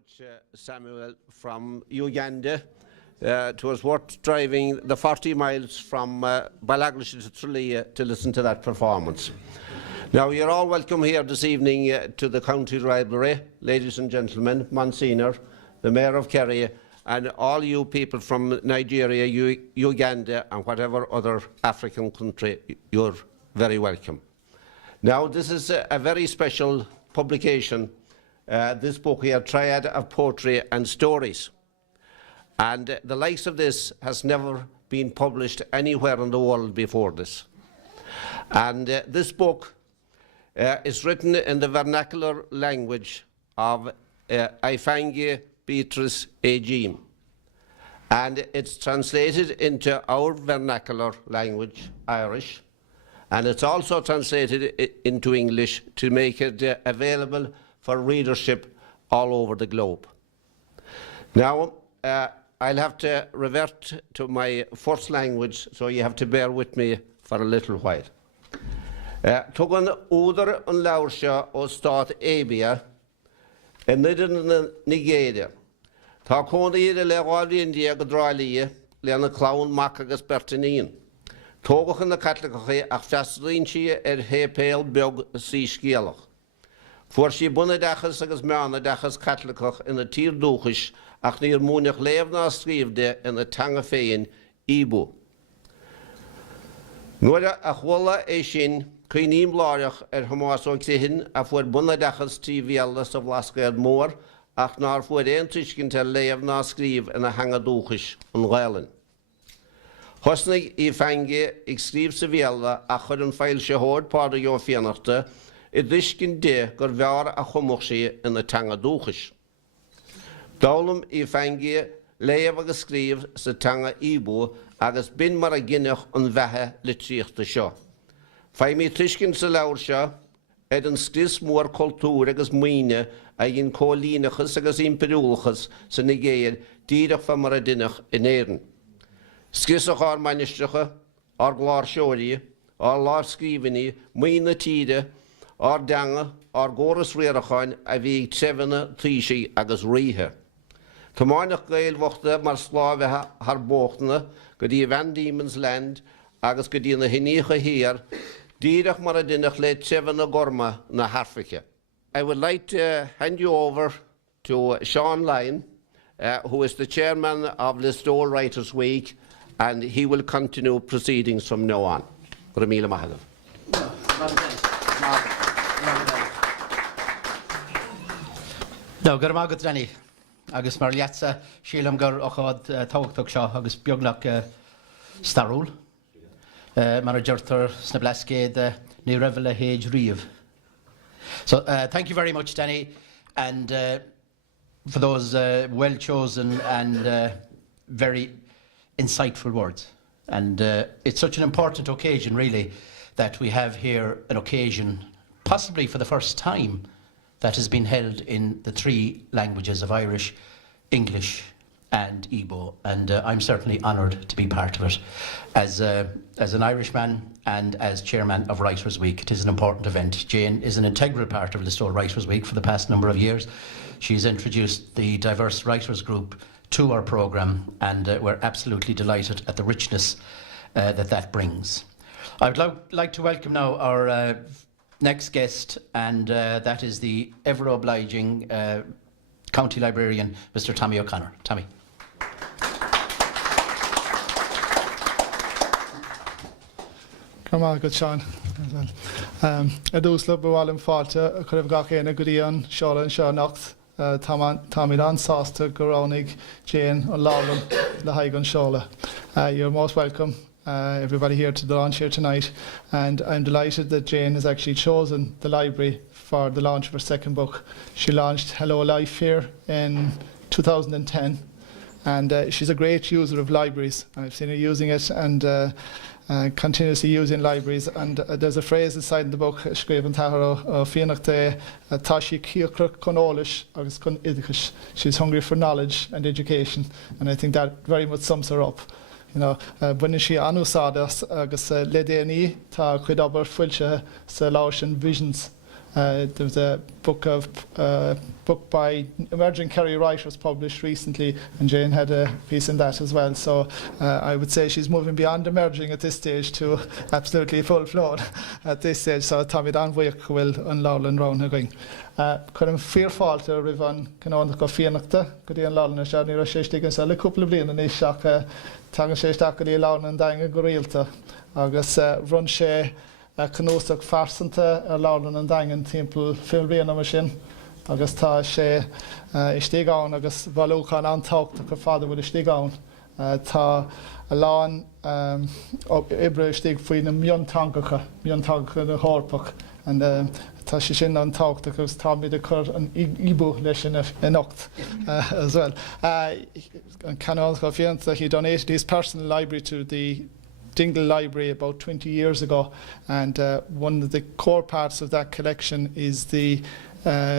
much, Samuel, from Uganda. It was worth driving the 40 miles from Balaglish to Tralee to listen to that performance. Now, you're all welcome here this evening to the County Library, ladies and gentlemen, Monsignor, the Mayor of Kerry, and all you people from Nigeria, Uganda, and whatever other African country, you're very welcome. Now, this is a very special publication. This book here, Triad of Poetry and Stories. And the likes of this has never been published anywhere in the world before this. And this book is written in the vernacular language of Ifangye, Beatrice, Ejim. And it's translated into our vernacular language, Irish. And it's also translated into English to make it available for readership all over the globe. Now, I'll have to revert to my first language, so you have to bear with me for a little while. Tugan údar an laursha o stát Abia in Nidan Nigeria. Tá cónaí le gáil India go dráilí le na clown mac agus bertanín. Tógach na catlachaí ach feastaín si hépéal beag sí scéalach. Fuair sí buna dachas agus meána dachas catlachach ina tír dúchas ach níor múneach léamh ná scríomhde ina tanga féin íbú. Nuair a chhuala é sin cuiníim láireach Hamas ó ctithin a fuair buna dachas tí bhéala sa bhlasca mór ach nar fuair éontuiscinnte léamh ná scríomh ina hanga dúchas an gháilean. Thosnaigh Ifangye ag scríomh sa bhéala a chur an fáil sé Fr Padrig O'Fiannachta I ddisgyn de gur bhear a chumach sé ina tanga dúchas. Dálam Ifangye léamh agus scríomh sa tanga íbú agus bin mar a gcinneach an bheithe le tríochta seo. Fai mí tuiscin sa leabhar seo an scris mór cultúr agus muoine a gin cólínachas agus imperiúlachas sa Nigéir díreach fa mar a duineach in éireann. Scrisach ar manistracha, ar glár seoirí, ar lár scríbhaní, muoine tíide, ar danga, ar góras réaracháin a bhí trefna trísí agus ríthe. Tá máineach gaelmhachta mar slábhethe har bóchtana go dtí Van Diemen's Land agus go dtí na hiníocha hir, díreach mar a duineach le trefna gorma na Harfiche. I would like to hand you over to Sean Lyon, who is the chairman of Listowel Writers' Week, and he will continue proceedings from now on. Ramila Mahadov. No, gur mágad Renny, agus mar liatsa sílam gur ochad tágtach seo agus beagnach starúl. Mar a dúirtar sna blascéad ní raibh le héad riamh. So thank you very much, Danny, and for those well-chosen and very insightful words. And it's such an important occasion, really, that we have here an occasion, possibly for the first time, that has been held in the three languages of Irish, English and Igbo, and I'm certainly honoured to be part of it. As an Irishman and as chairman of Writers' Week, it is an important event. Jane is an integral part of Listowel Writers' Week for the past number of years. She's introduced the diverse writers group to our programme, and we're absolutely delighted at the richness that brings. I would like to welcome now our next guest, and that is the ever-obliging County Librarian, Mr. Tommy O'Connor. Tommy. Come on, good Sean. A dús le bhhailm fáilte a chuibh gach éana go dtí an seola an seo nacht. Tommy Dan sásta go ránig Jane an lálam le haig an seola. You're most welcome. Everybody here to the launch here tonight, and I'm delighted that Jane has actually chosen the library for the launch of her second book. She launched Hello Life here in 2010, and she's a great user of libraries. I've seen her using it and continuously using libraries, and there's a phrase inside in the book, Fr Padrig O'Fiannachta, tá sí ciocra con ólis agus con idchas. She's hungry for knowledge and education, and I think that very much sums her up. You know, when she anúsádas agus le déanaí tá chuid obair fuilte sa leabhar sin visions There was a book by emerging Kerry writers published recently, and Jane had a piece in that as well. So I would say she's moving beyond emerging at this stage to absolutely full-flown at this stage. So Tommy Dan Wick will unlawlan round going. Current fear fault a rivan Fr O'Fiannachta, good in Lawlan and Shani Rashishtig and Sally couple of Lin and Ishak Tagashistakadi Lawn and Dang a Gorilta. August run share Canosak Farsanta, Lawlan and Dang and Temple Philbrian machine. August Ta share Ishtigon, August Valukan and talk to her father with Ishtigon. Ta a lawn Ibra Stig Freedom Mion Tankaka, the Horpuk. And tá sé sin an tácht agus tá mí de chur an íbú leis in nocht as well. An Canal O'Fiannachta, he donated his personal library to the Dingle Library about 20 years ago, and one of the core parts of that collection is the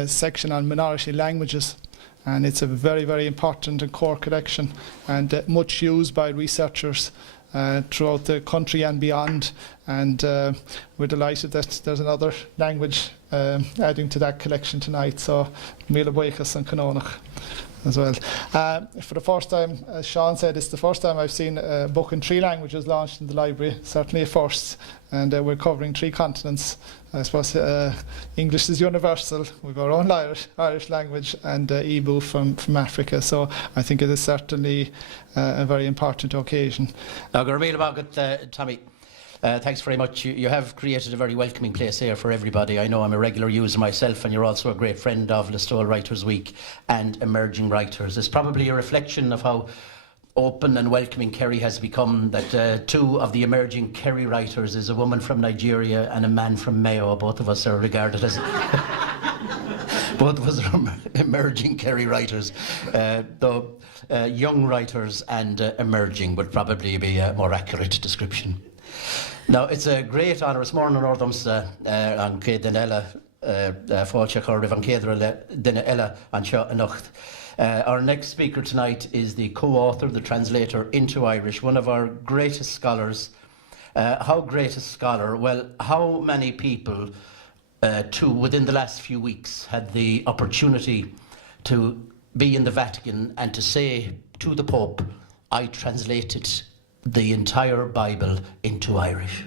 section on minority languages. And it's a very, very important and core collection, and much used by researchers throughout the country and beyond, and we're delighted that there's another language adding to that collection tonight, so Mila Boikas and Canonach as well. For the first time, as Sean said, it's the first time I've seen a book in 3 languages launched in the library, certainly a first, and we're covering 3 continents. I suppose English is universal. We've our own Irish language, and Igbo from Africa. So I think it is certainly a very important occasion. Tommy, thanks very much. You have created a very welcoming place here for everybody. I know I'm a regular user myself, and you're also a great friend of Listowel Writers Week and Emerging Writers. It's probably a reflection of how open and welcoming Kerry has become, that 2 of the emerging Kerry writers is a woman from Nigeria and a man from Mayo. Both of us are regarded as both of us are emerging Kerry writers, though young writers and emerging would probably be a more accurate description. Now, it's a great honour. It's morning on Ordums an Cédanella fáilte chu rih an céadra duine eile an seo a nocht. Our next speaker tonight is the co-author, the translator into Irish, one of our greatest scholars. How great a scholar? Well, how many people within the last few weeks had the opportunity to be in the Vatican and to say to the Pope, I translated the entire Bible into Irish?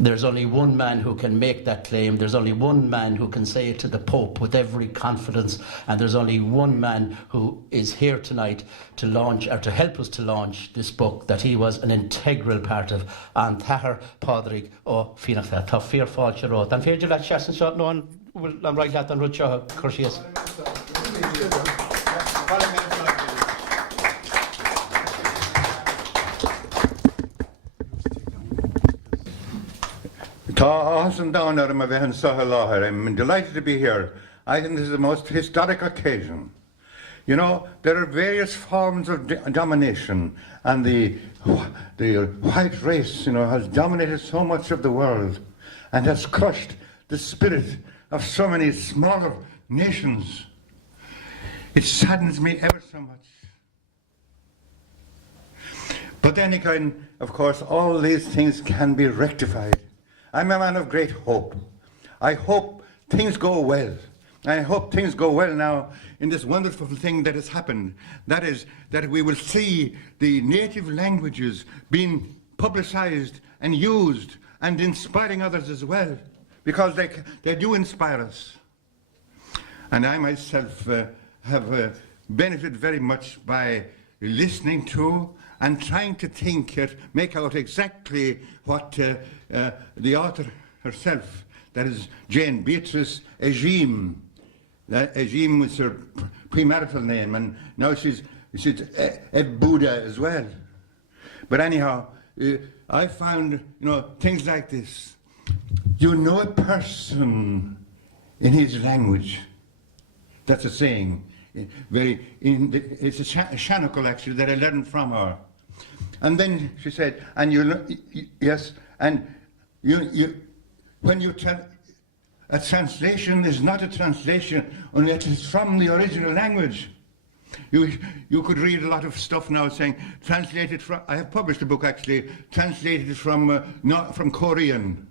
There's only one man who can make that claim. There's only one man who can say it to the Pope with every confidence, and there's only one man who is here tonight to launch, or to help us to launch, this book that he was an integral part of. An Fr Padrig O'Fiannachta. Tá fear fáilte ró. An féidir le cheasan seo nó an right leat an rud chuirsíos. I'm delighted to be here. I think this is the most historic occasion. You know, there are various forms of domination, and the white race, you know, has dominated so much of the world and has crushed the spirit of so many smaller nations. It saddens me ever so much. But then again, of course, all these things can be rectified. I'm a man of great hope. I hope things go well. I hope things go well now in this wonderful thing that has happened. That is, that we will see the native languages being publicized and used and inspiring others as well, because they do inspire us. And I myself have benefited very much by listening to and trying to make out exactly what the author herself, that is Jane, Beatrice Ejim. Ejim was her premarital name, and now she's a Buddha as well. But anyhow, I found, you know, things like this. You know a person in his language. That's a saying. It's a Shanakal actually that I learned from her. And then she said, and yes, and when you a translation is not a translation unless it's from the original language. You could read a lot of stuff now saying translated from. I have published a book actually translated from not from Korean.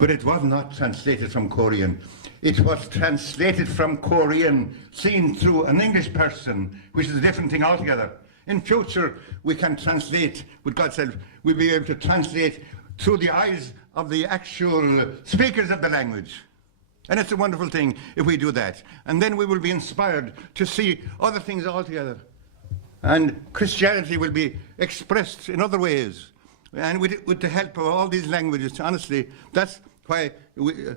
but it was not translated from Korean. It was translated from Korean, seen through an English person, which is a different thing altogether. In future, we can translate, with God's help, we'll be able to translate through the eyes of the actual speakers of the language. And it's a wonderful thing if we do that. And then we will be inspired to see other things altogether. And Christianity will be expressed in other ways. And with the help of all these languages, honestly, that's why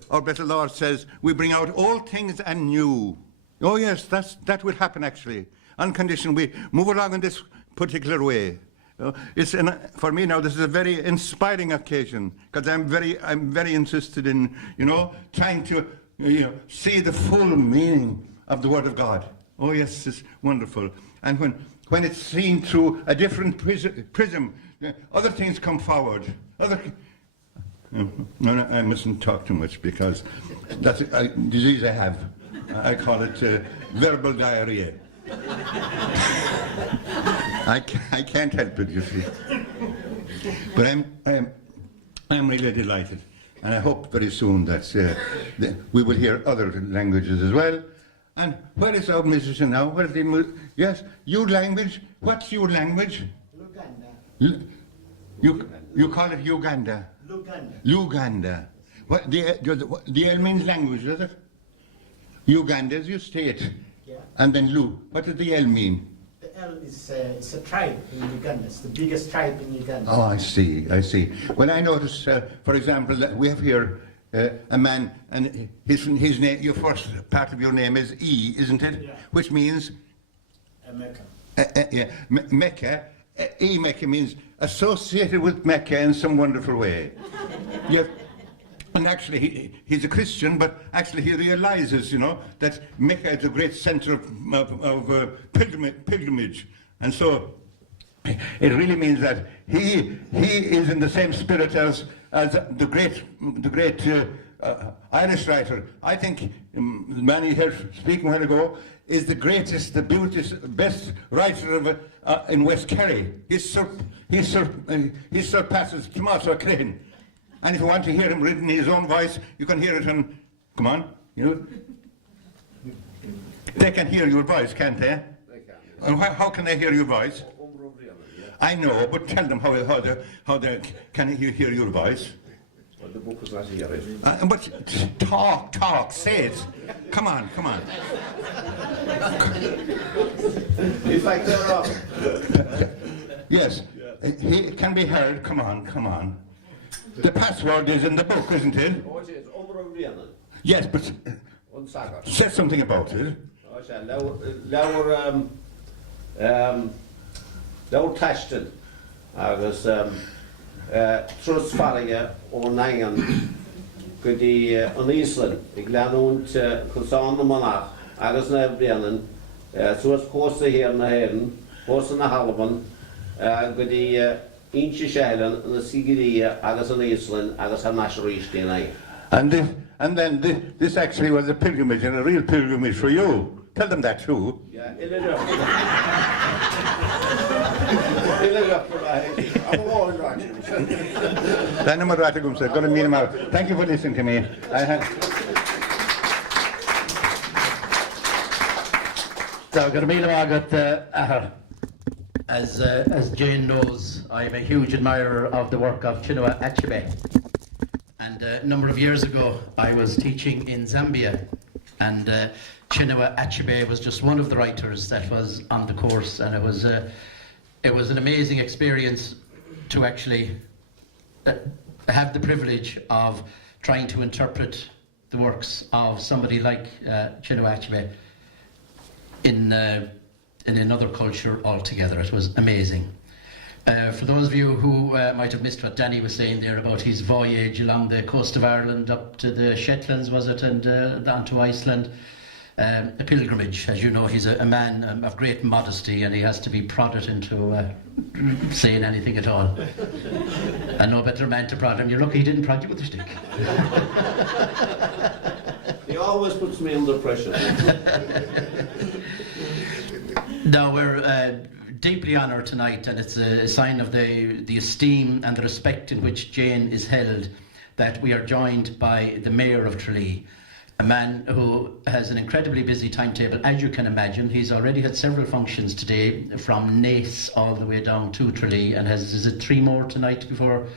our blessed Lord says, we bring out old things and new. Oh yes, that will happen actually, on condition we move along in this particular way. For me now, this is a very inspiring occasion, because I'm very interested in, trying to see the full meaning of the Word of God. Oh yes, it's wonderful. And when it's seen through a different prism, other things come forward. No, I mustn't talk too much, because that's a disease I have. I call it verbal diarrhea. I can't help it, you see. But I'm really delighted, and I hope very soon that we will hear other languages as well. And where is our musician now? Where is the yes, your language. What's your language? Luganda. You call it Uganda. Luganda. What the L means language, does it? Uganda is your state. Yeah. And then Lu. What does the L mean? The L is it's a tribe in Uganda. It's the biggest tribe in Uganda. Oh, I see. Well, I notice, for example, that we have here a man, and his name, your first part of your name is E, isn't it? Yeah. Which means? Mecca. Yeah, Mecca. E Mecca means associated with Mecca in some wonderful way. Yeah. And actually, he's a Christian, but actually he realizes, that Mecca is a great center of pilgrimage. And so it really means that he is in the same spirit as the great Irish writer. I think the man you heard speaking a while ago is the greatest, the best writer in West Kerry. He surpasses Tomas O'Crane. And if you want to hear him read in his own voice, you can hear it on, come on, They can hear your voice, can't they? They can. And how can they hear your voice? I know, but tell them how they can hear your voice. Well, the book is not here. But talk, say it. Come on. In fact, they're up. Yes, he can be heard. Come on. The password is in the book, isn't it? Oh, it is. Umbrella. Yes, but say something about it. Leabhar Tashton, agus trus farige ó Nangan go dtí an Ísland ag leanúnt chusán na Monach agus na Brianan trus pósta hir na Héireann, pósta na Halban go dtí Inche Shailen na Sigiria agus an Ísland agus an Nasharíiste na. And then this actually was a pilgrimage, and a real pilgrimage for you. Tell them that too. Yeah, Thank you for listening to me. As Jane knows, I'm a huge admirer of the work of Chinua Achebe. And a number of years ago, I was teaching in Zambia, and Chinua Achebe was just one of the writers that was on the course, and it was an amazing experience to actually have the privilege of trying to interpret the works of somebody like Chinua Achebe in another culture altogether. It was amazing. For those of you who might have missed what Danny was saying there about his voyage along the coast of Ireland up to the Shetlands, was it, and down to Iceland, a pilgrimage. As you know, he's a man of great modesty, and he has to be prodded into saying anything at all. And no better man to prod him. You're lucky he didn't prod you with a stick. He always puts me under pressure. Now, we're deeply honoured tonight, and it's a sign of the esteem and the respect in which Jane is held, that we are joined by the Mayor of Tralee, a man who has an incredibly busy timetable, as you can imagine. He's already had several functions today, from Naas all the way down to Tralee, and is it 3 more tonight before,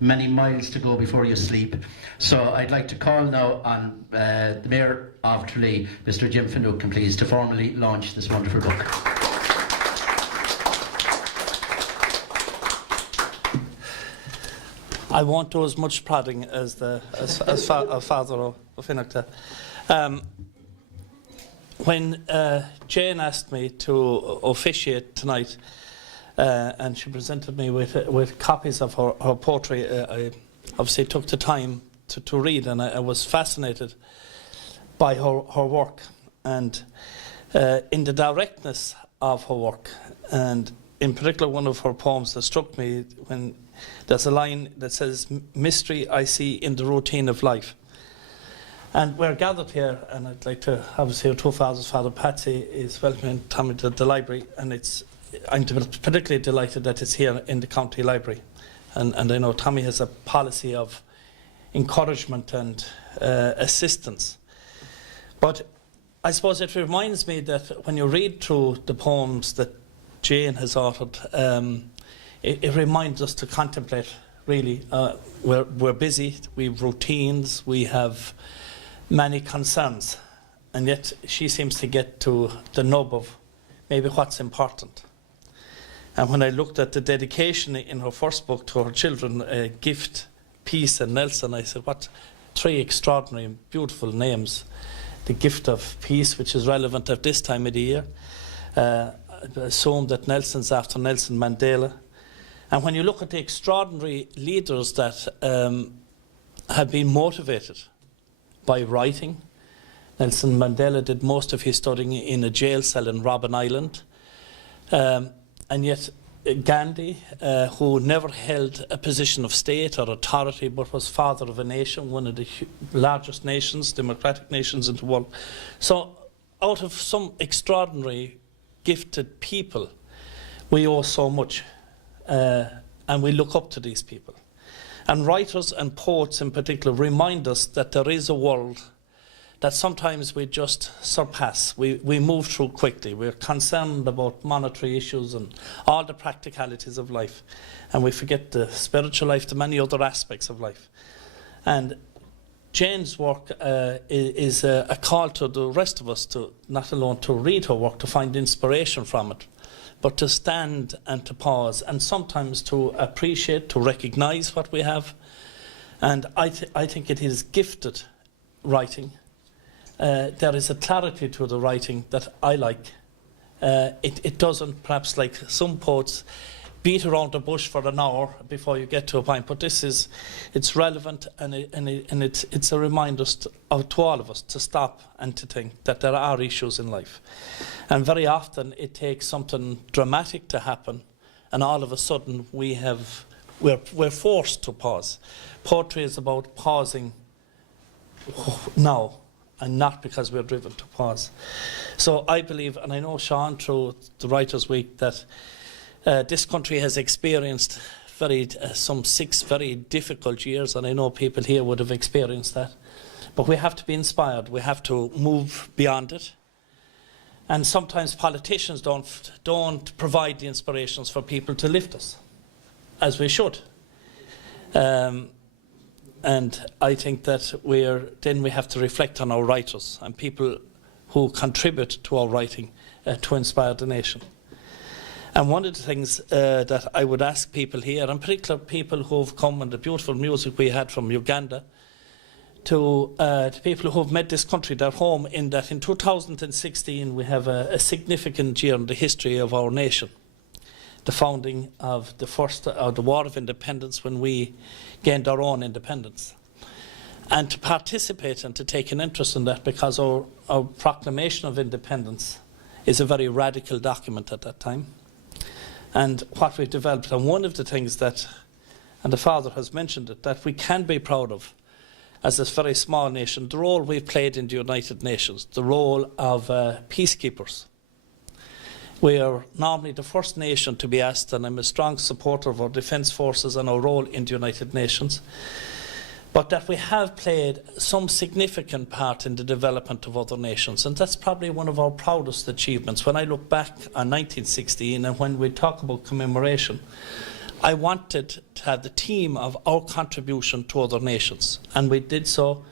many miles to go before you sleep. So I'd like to call now on the Mayor of Tralee, Mr. Ejim O'Fiannachta, please, to formally launch this wonderful book. I won't do as much prodding as Father O'Fiannachta. When Jane asked me to officiate tonight, and she presented me with copies of her poetry, I obviously took the time to read, and I was fascinated by her work, and in the directness of her work, and in particular one of her poems that struck me, when there's a line that says, "Mystery I see in the routine of life." And we're gathered here, and I'd like to obviously our two fathers, Father Patsy is welcoming Tommy to the library, and I'm particularly delighted that it's here in the county library. And I know Tommy has a policy of encouragement and assistance. But I suppose it reminds me that when you read through the poems that Jane has authored, it reminds us to contemplate, really. We're busy, we have routines, we have many concerns, and yet she seems to get to the nub of maybe what's important. And when I looked at the dedication in her first book to her children, Gift, Peace and Nelson, I said, what 3 extraordinary and beautiful names. The gift of peace, which is relevant at this time of the year. I assume that Nelson's after Nelson Mandela. And when you look at the extraordinary leaders that have been motivated by writing, Nelson Mandela did most of his studying in a jail cell in Robben Island. And yet Gandhi, who never held a position of state or authority, but was father of a nation, one of the largest nations, democratic nations in the world. So out of some extraordinary gifted people, we owe so much. And we look up to these people. And writers and poets in particular remind us that there is a world that sometimes we just surpass. We move through quickly. We're concerned about monetary issues and all the practicalities of life. And we forget the spiritual life, the many other aspects of life. And Jane's work is a call to the rest of us to not alone to read her work, to find inspiration from it, but to stand and to pause, and sometimes to appreciate, to recognise what we have. And I think it is gifted writing. There is a clarity to the writing that I like. It doesn't, perhaps like some poets, beat around the bush for an hour before you get to a point, but it's relevant, and it's a reminder to all of us to stop and to think that there are issues in life. And very often it takes something dramatic to happen, and all of a sudden we're forced to pause. Poetry is about pausing now, and not because we're driven to pause. So I believe, and I know Sean through the Writers' Week, that this country has experienced some 6 very difficult years, and I know people here would have experienced that. But we have to be inspired. We have to move beyond it. And sometimes politicians don't provide the inspirations for people to lift us, as we should. And I think that then we have to reflect on our writers and people who contribute to our writing to inspire the nation. And one of the things that I would ask people here, and particularly people who have come, and the beautiful music we had from Uganda, to people who have made this country their home, in that in 2016 we have a significant year in the history of our nation. The founding of the War of Independence, when we gained our own independence. And to participate and to take an interest in that, because our proclamation of independence is a very radical document at that time. And what we've developed, and one of the things that, and the Father has mentioned it, that we can be proud of as this very small nation, the role we've played in the United Nations, the role of peacekeepers. We are normally the first nation to be asked, and I'm a strong supporter of our defence forces and our role in the United Nations. but that we have played some significant part in the development of other nations. And that's probably one of our proudest achievements. When I look back on 1916 and when we talk about commemoration, I wanted to have the theme of our contribution to other nations. And we did so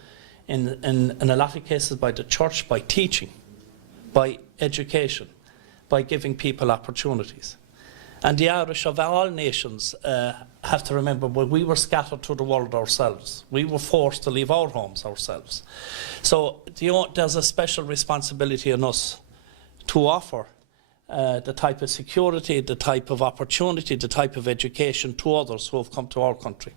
in a lot of cases by the church, by teaching, by education, by giving people opportunities. And the Irish of all nations have to remember, well, we were scattered through the world ourselves. We were forced to leave our homes ourselves. So there's a special responsibility on us to offer the type of security, the type of opportunity, the type of education to others who have come to our country.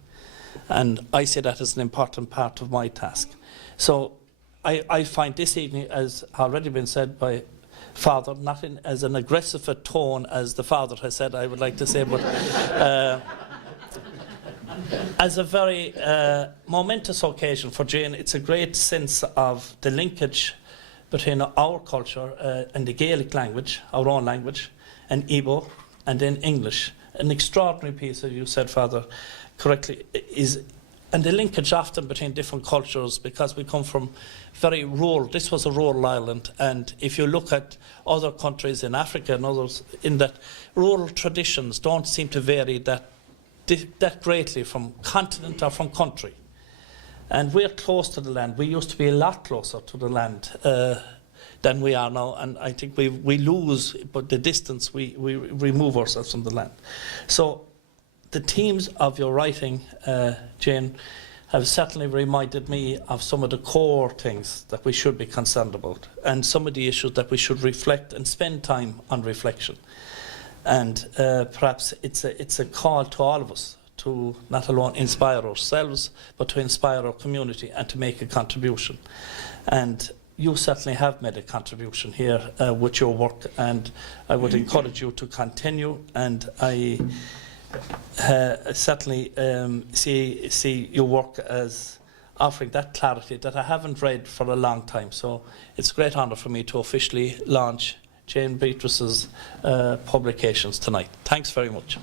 And I see that as an important part of my task. So I find this evening, as already been said by Father, not in as an aggressive a tone as the Father has said, I would like to say, but as a very momentous occasion for Jane. It's a great sense of the linkage between our culture and the Gaelic language, our own language, and Igbo, and then English. An extraordinary piece, as you said, Father, correctly, and the linkage often between different cultures, because we come from very rural, this was a rural island, and if you look at other countries in Africa and others, in that rural traditions don't seem to vary that greatly from continent or from country. And we're close to the land. We used to be a lot closer to the land than we are now, and I think we lose, but the distance, we remove ourselves from the land. So the themes of your writing, Jane, have certainly reminded me of some of the core things that we should be concerned about, and some of the issues that we should reflect and spend time on reflection. And perhaps it's a call to all of us to not alone inspire ourselves, but to inspire our community and to make a contribution. And you certainly have made a contribution here with your work, and I would encourage you to continue. And I certainly see your work as offering that clarity that I haven't read for a long time. So it's a great honour for me to officially launch Jane Beatrice's publications tonight. Thanks very much.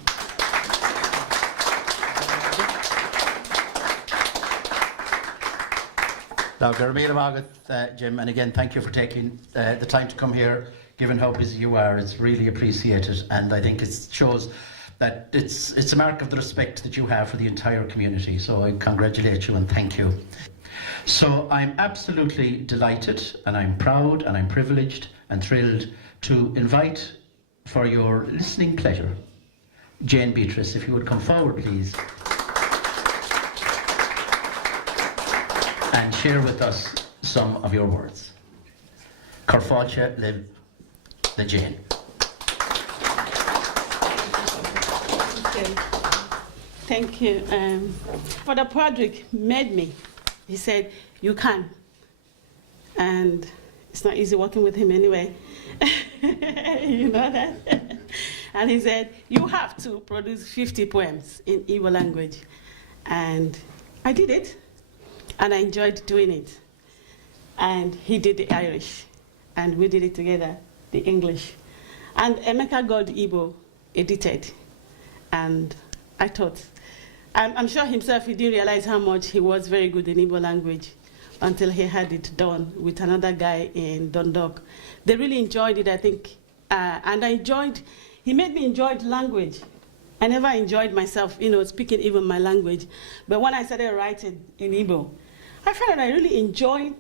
Now, Jim, and again, thank you for taking the time to come here. Given how busy you are, it's really appreciated, and I think it shows that it's a mark of the respect that you have for the entire community. So I congratulate you and thank you. So I'm absolutely delighted, and I'm proud, and I'm privileged and thrilled to invite, for your listening pleasure, Jane Beatrice, if you would come forward, please, and share with us some of your words. Carfáilse le Jane. Okay. Thank you. Fr Padrig made me. He said, you can. And it's not easy working with him anyway. You know that? And he said, you have to produce 50 poems in Igbo language. And I did it. And I enjoyed doing it. And he did the Irish. And we did it together, the English. And Emeka got Igbo edited. And I thought, I'm sure himself he didn't realize how much he was very good in Igbo language until he had it done with another guy in Dundalk. They really enjoyed it, I think. And he made me enjoy language. I never enjoyed myself, speaking even my language. But when I started writing in Igbo, I found that I really enjoyed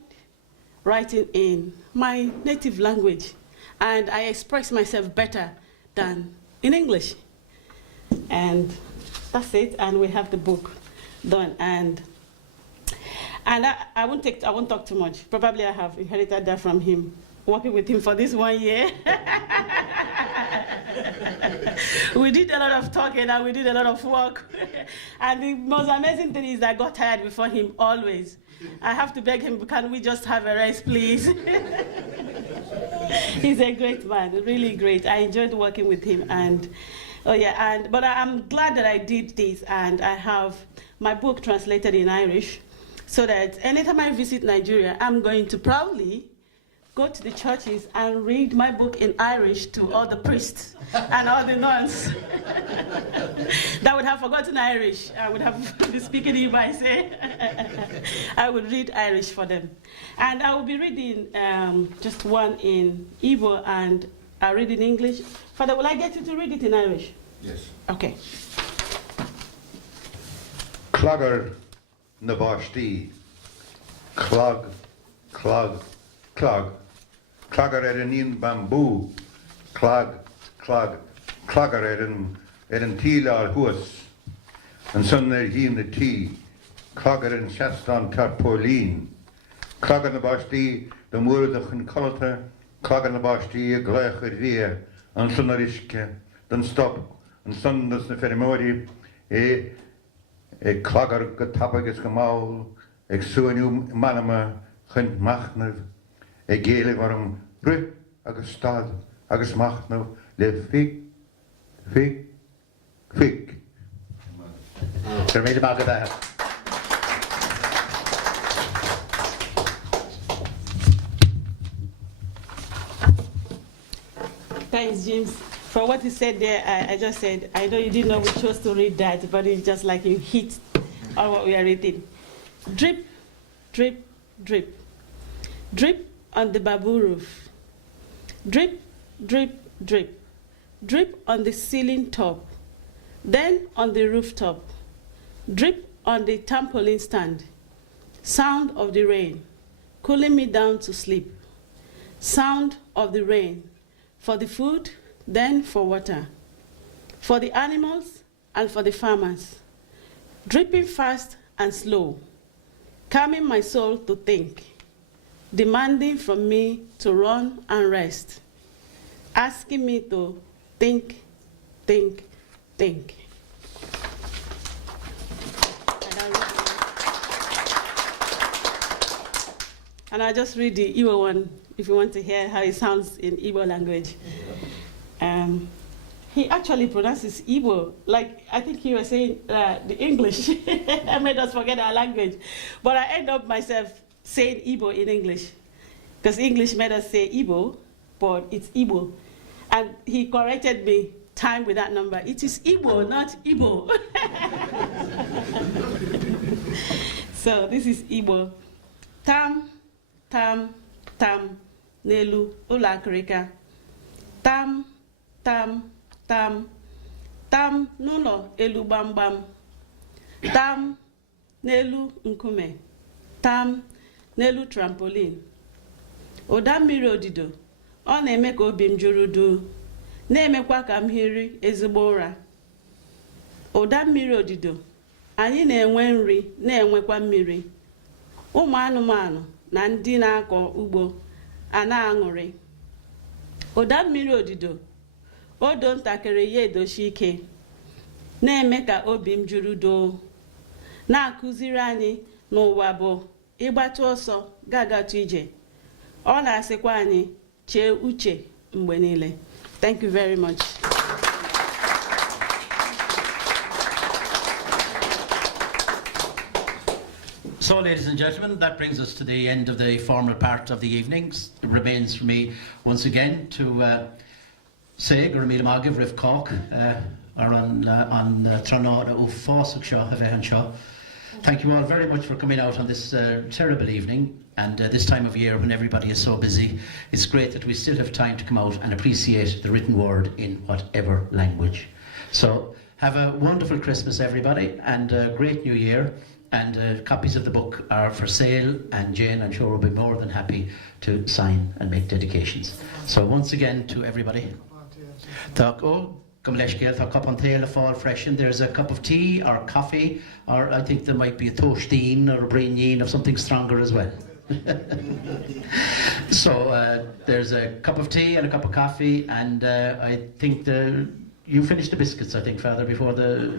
writing in my native language. And I express myself better than in English. And that's it, and we have the book done. And I won't talk too much. Probably I have inherited that from him, working with him for this 1 year. We did a lot of talking and we did a lot of work. And the most amazing thing is I got tired before him, always. I have to beg him, can we just have a rest, please? He's a great man, really great. I enjoyed working with him. But I'm glad that I did this, and I have my book translated in Irish, so that anytime I visit Nigeria, I'm going to proudly go to the churches and read my book in Irish to all the priests and all the nuns that would have forgotten Irish. I would have been speaking Igbo, I say. I would read Irish for them. And I will be reading just one in Igbo and I'll read in English. Father, will I get you to read it in Irish? Yes. Okay. Clogger na báistí. Clog, clog, clog. Clogger an bamboo. Clog, clog, clogger an tíl huas. An son hím na tí. Clogger an shastan tarpaulin. Clogger na báistí the múradach an colta. Clogger na báistí a gleach ria. An son ariske. Dan stop. An son na ferimori. Clogger go tapagus go maul. Suaniu manama chun machnaf. Géile warm bry agus stad agus machnaf le fig. Gur míle mágad a. Thanks, James. For what you said there, I just said, I know you didn't know we chose to read that, but it's just like you hit on what we are reading. Drip, drip, drip. Drip on the bamboo roof. Drip, drip, drip. Drip on the ceiling top. Then on the rooftop. Drip on the trampoline stand. Sound of the rain, cooling me down to sleep. Sound of the rain, for the food, then for water. For the animals and for the farmers. Dripping fast and slow, calming my soul to think, demanding from me to run and rest, asking me to think, think, think. And I'll just read the Igbo one if you want to hear how it sounds in Igbo language. He actually pronounces Igbo, like I think he was saying the English. I made us forget our language. But I end up myself saying Igbo in English, because English made us say Igbo, but it's Igbo. And he corrected me time with that number. It is Igbo, not Igbo. So this is Igbo. Tam, tam, tam, nelu ulakrika. Tam, tam, tam, tam n'ụlọ elu gbamgbam. Tam n'elu nkume. Tam n'elu trampoline. Ụda mmiri odido, ọ na-eme ka obi m juru du, na-emekwa ka m hiri ezigbo ụra. Ụda mmiri odido, anyị na-enwe nri, na-enwekwa mmiri. Ụmụ anụmanụ na ndị na-akọ ugbo a na-aṅụrị. Ụda mmiri odido, odo ntakịrị ya edochi ike, na-eme ka obi m juru doo, na-akụziri anyị n'ụwa bụ ịgbatu ọsọ ga-agatu ije. Ọ na-asịkwa anyị chee uche mgbe niile. Thank you very much. So, ladies and gentlemen, that brings us to the end of the formal part of the evenings. It remains for me once again to say Gur míle mágad Ribh Cork or on Tránáda ó Fásach seo a bheith anseo. Thank you all very much for coming out on this terrible evening, and this time of year when everybody is so busy. It's great that we still have time to come out and appreciate the written word in whatever language. So have a wonderful Christmas, everybody, and a great New Year. And copies of the book are for sale, and Jane, I'm sure, will be more than happy to sign and make dedications. So once again to everybody. There's a cup of tea or coffee, or I think there might be a toasteen or a braineen of something stronger as well. So there's a cup of tea and a cup of coffee, and I think you finished the biscuits, I think, Father, before the...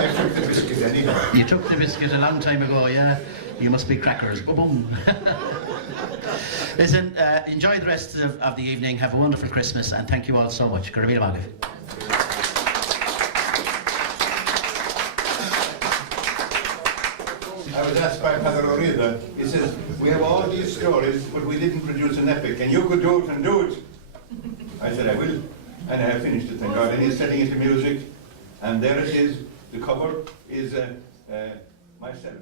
I took the biscuit anyway. You took the biscuit a long time ago, yeah? You must be crackers. Boom. Listen, enjoy the rest of the evening. Have a wonderful Christmas, and thank you all so much. Gur míle mágad. I was asked by Padrig O'Fiannachta, he says, we have all these stories, but we didn't produce an epic, and you could do it and do it. I said, I will, and I have finished it, thank God, and he's setting it to music, and there it is, the cover is myself.